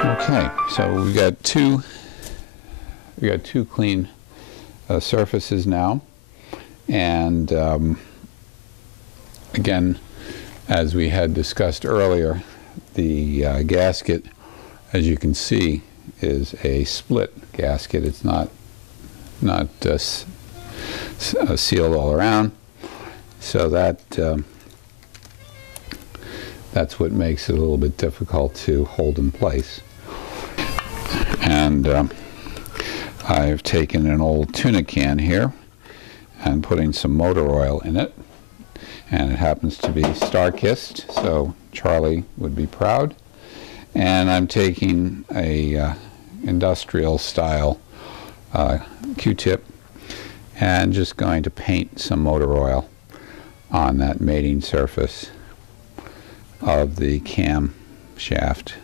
Okay, so we got two clean surfaces now, and again, as we had discussed earlier, the gasket, as you can see, is a split gasket. It's not sealed all around, so that's what makes it a little bit difficult to hold in place. And I've taken an old tuna can here and putting some motor oil in it, and it happens to be star-kissed, so Charlie would be proud. And I'm taking a industrial style Q-tip and just going to paint some motor oil on that mating surface of the cam shaft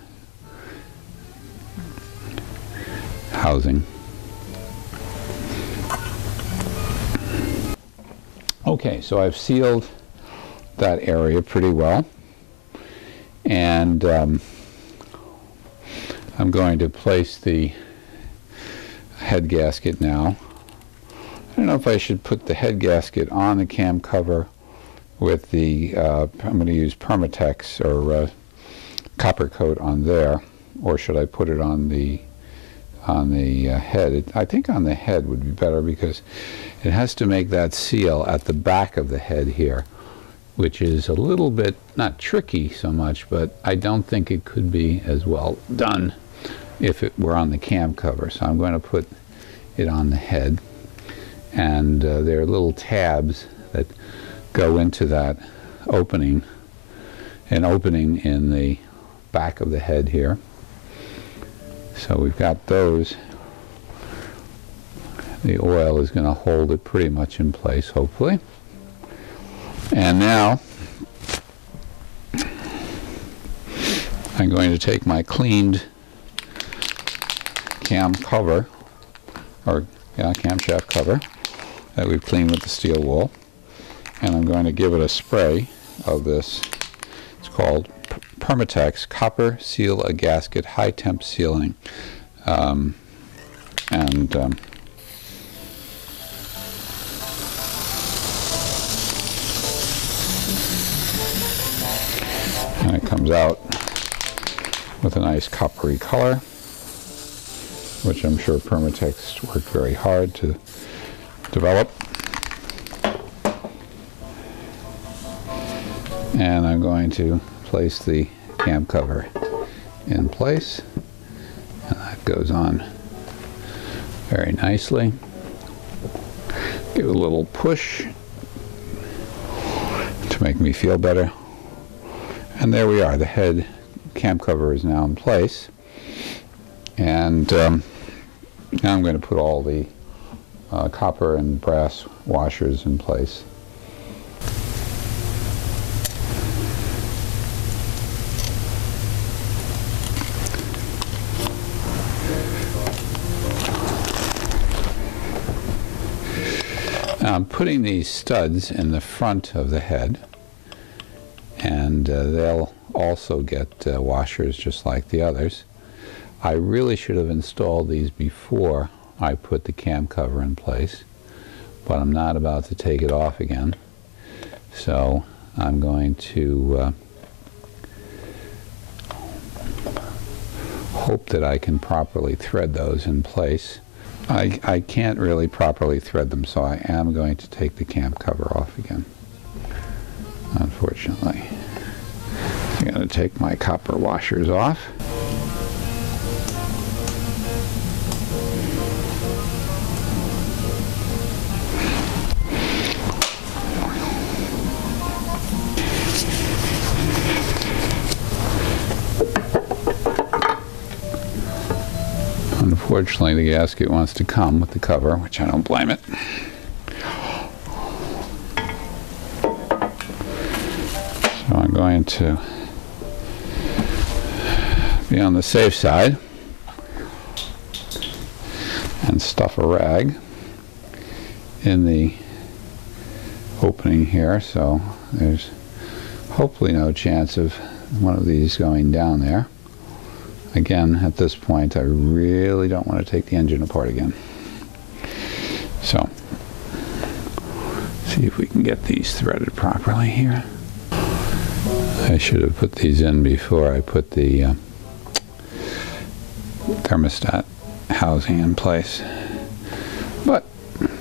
housing. Okay, so I've sealed that area pretty well, and I'm going to place the head gasket now. I don't know if I should put the head gasket on the cam cover with the, I'm going to use Permatex or copper coat on there, or should I put it on the head? I think on the head would be better, because it has to make that seal at the back of the head here, which is a little bit, not tricky so much, but I don't think it could be as well done if it were on the cam cover. So I'm going to put it on the head, and there are little tabs that go into that opening, an opening in the back of the head here. So we've got those. The oil is going to hold it pretty much in place, hopefully. And now I'm going to take my cleaned cam cover, or camshaft cover that we've cleaned with the steel wool, and I'm going to give it a spray of this. It's called Permatex Copper Seal a Gasket High Temp Sealing, and it comes out with a nice coppery color, which I'm sure Permatex worked very hard to develop. And I'm going to place the cam cover in place, and that goes on very nicely. Give it a little push to make me feel better. And there we are. The head cam cover is now in place. And now I'm going to put all the copper and brass washers in place. Now I'm putting these studs in the front of the head, and they'll also get washers just like the others. I really should have installed these before I put the cam cover in place, but I'm not about to take it off again. So I'm going to hope that I can properly thread those in place. I can't really properly thread them, so I am going to take the cam cover off again, unfortunately. I'm going to take my copper washers off. Unfortunately, the gasket wants to come with the cover, which I don't blame it. So I'm going to be on the safe side and stuff a rag in the opening here, so there's hopefully no chance of one of these going down there. Again, at this point, I really don't want to take the engine apart again. So, see if we can get these threaded properly here. I should have put these in before I put the thermostat housing in place. But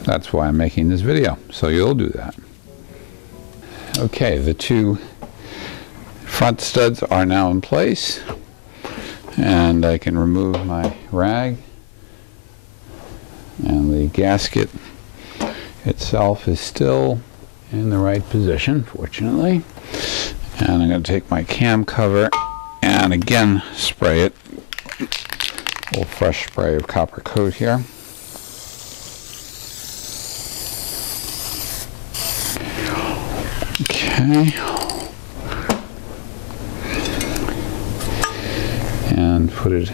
that's why I'm making this video, so you'll do that. Okay, the two front studs are now in place, and I can remove my rag, and the gasket itself is still in the right position, fortunately. And I'm going to take my cam cover and again spray it. A little fresh spray of copper coat here. Okay. And put it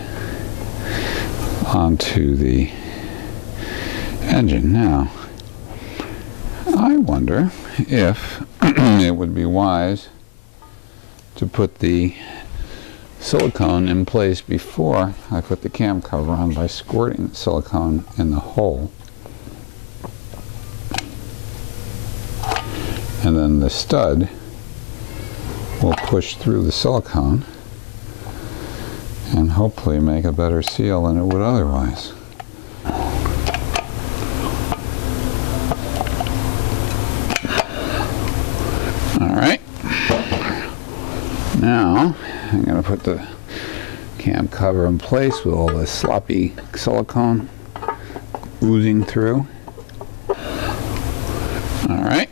onto the engine. Now, I wonder if it would be wise to put the silicone in place before I put the cam cover on by squirting the silicone in the hole. And then the stud will push through the silicone and hopefully make a better seal than it would otherwise. Alright, now I'm going to put the cam cover in place with all this sloppy silicone oozing through. Alright,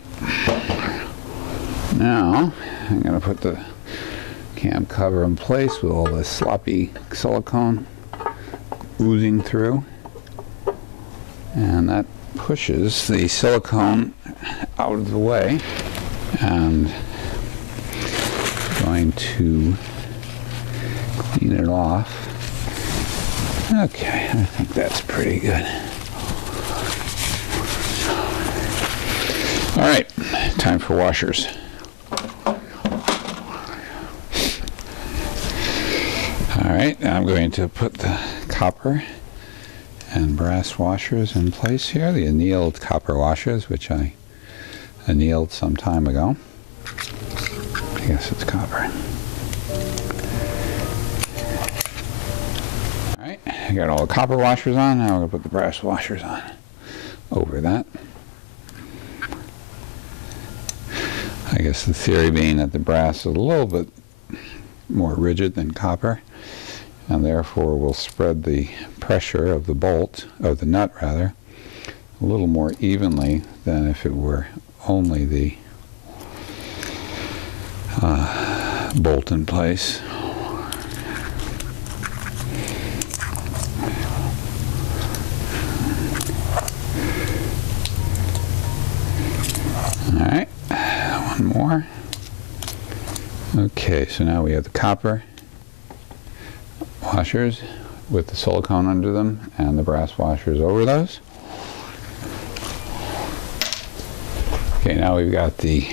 now I'm going to put the cam cover in place with all this sloppy silicone oozing through, and that pushes the silicone out of the way. And going to clean it off. Okay, I think that's pretty good. All right, time for washers. All right, now I'm going to put the copper and brass washers in place here, the annealed copper washers, which I annealed some time ago. I guess it's copper. Alright, I got all the copper washers on. Now we're going to put the brass washers on over that. I guess the theory being that the brass is a little bit more rigid than copper, and therefore will spread the pressure of the bolt, of the nut rather, a little more evenly than if it were only the bolt in place. All right, one more. Okay, so now we have the copper washers with the silicone under them and the brass washers over those. Okay, now we've got the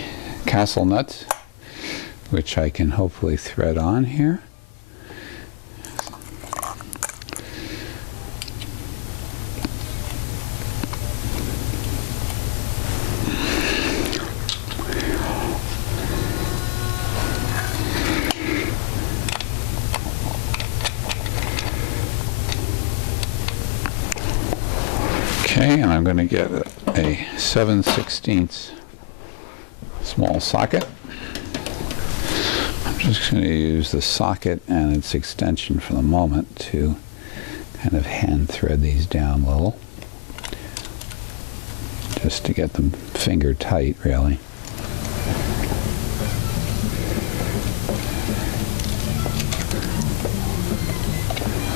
castle nuts, which I can hopefully thread on here. Okay, and I'm going to get a 7/16 small socket. I'm just going to use the socket and its extension for the moment to kind of hand thread these down a little, just to get them finger tight, really.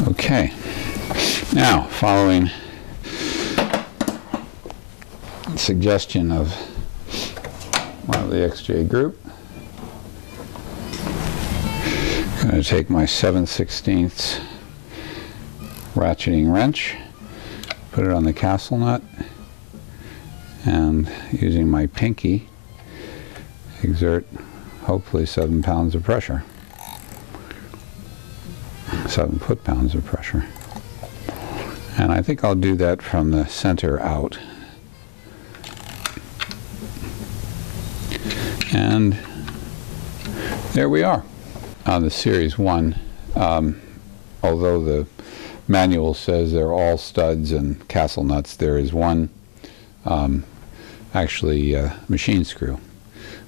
Okay, now following the suggestion of one of the XJ group, I'm going to take my 7/16 ratcheting wrench, put it on the castle nut, and using my pinky exert hopefully 7 pounds of pressure. 7 foot-pounds of pressure. And I think I'll do that from the center out. And there we are. On the Series 1, although the manual says they're all studs and castle nuts, there is one actually machine screw,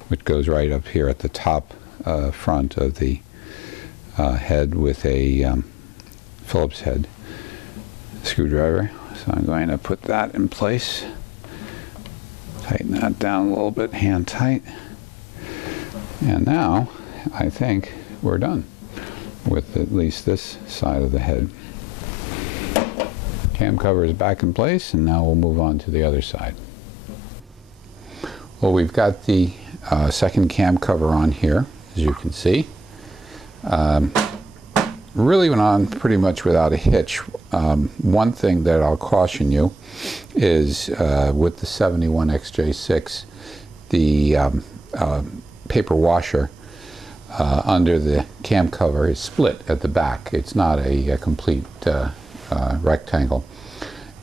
which goes right up here at the top front of the head with a Phillips head screwdriver. So I'm going to put that in place, tighten that down a little bit, hand tight, and now I think we're done with at least this side of the head. Cam cover is back in place, and now we'll move on to the other side. Well, we've got the second cam cover on here, as you can see. Really went on pretty much without a hitch. One thing that I'll caution you is with the 71XJ6, the paper washer under the cam cover is split at the back. It's not a complete rectangle.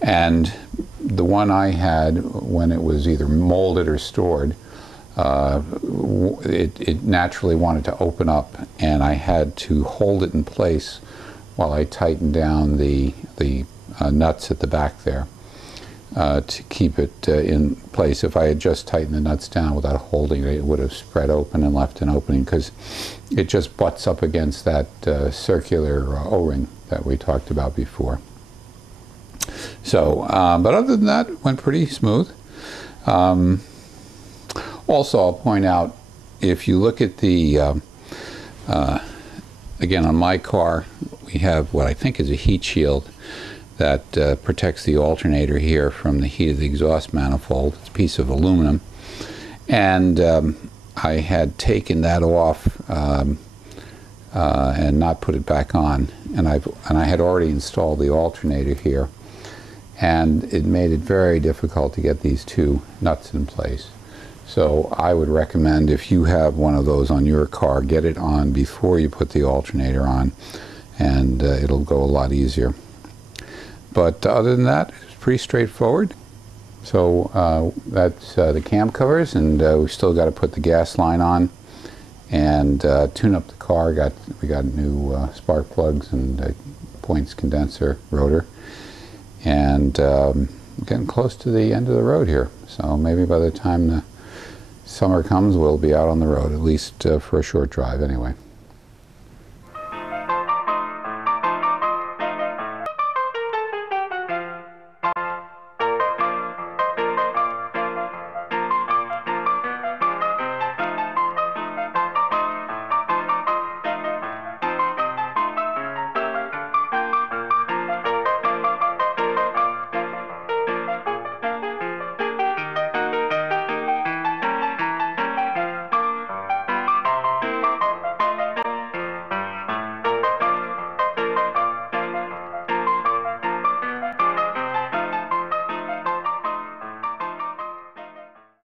And the one I had, when it was either molded or stored, it naturally wanted to open up, and I had to hold it in place while I tightened down the nuts at the back there to keep it in place. If I had just tightened the nuts down without holding it, it would have spread open and left an opening, because it just butts up against that circular O-ring that we talked about before. So, but other than that, it went pretty smooth. Also, I'll point out, if you look at the, again, on my car, we have what I think is a heat shield that protects the alternator here from the heat of the exhaust manifold. It's a piece of aluminum. And I had taken that off and not put it back on. And I had already installed the alternator here. And it made it very difficult to get these two nuts in place. So I would recommend, if you have one of those on your car, get it on before you put the alternator on, and it'll go a lot easier. But other than that, it's pretty straightforward. So that's the cam covers, and we've still got to put the gas line on and tune up the car. We got new spark plugs and points condenser rotor, and getting close to the end of the road here. So maybe by the time the summer comes, we'll be out on the road, at least for a short drive anyway.